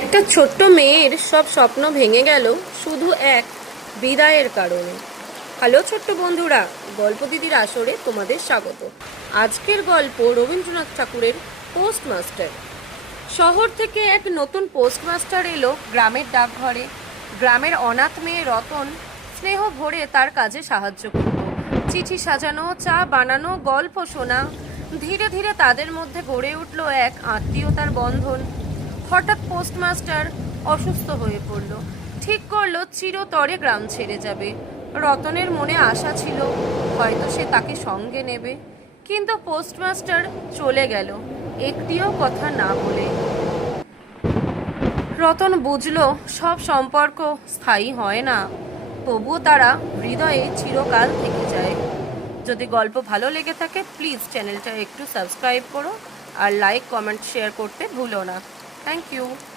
একটা ছোট্ট মেয়ের সব স্বপ্ন ভেঙে গেল শুধু এক, বিদায়ের কারণে। হ্যালো ছোট্ট বন্ধুরা, গল্প দিদির আসরে তোমাদের স্বাগত। আজকের গল্প রবীন্দ্রনাথ ঠাকুরের পোস্টমাস্টার। শহর থেকে এক নতুন পোস্টমাস্টার এলো গ্রামের ডাকঘরে। গ্রামের অনাথ মেয়ে রতন স্নেহ ভরে তার কাজে সাহায্য করত চিঠি সাজানো, চা বানানো, গল্প শোনা, ধীরে ধীরে তাদের মধ্যে গড়ে উঠল এক আত্মীয়তার বন্ধন। হঠাৎ পোস্টমাস্টার অসুস্থ হয়ে পড়ল। ঠিক করল, চিরতরে গ্রাম ছেড়ে যাবে। রতনের মনে আশা ছিল, হয়তো সে তাকে সঙ্গে নেবে। কিন্তু পোস্টমাস্টার চলে গেল, একটিও কথা না বলে। রতন বুঝলো, সব সম্পর্ক স্থায়ী হয় না। তবুও তারা হৃদয়ে চিরকাল থেকে যায়। যদি গল্প ভালো লেগে থাকে, প্লিজ চ্যানেলটা একটু সাবস্ক্রাইব করো আর লাইক, কমেন্ট, শেয়ার করতে ভুলো না। Thank you.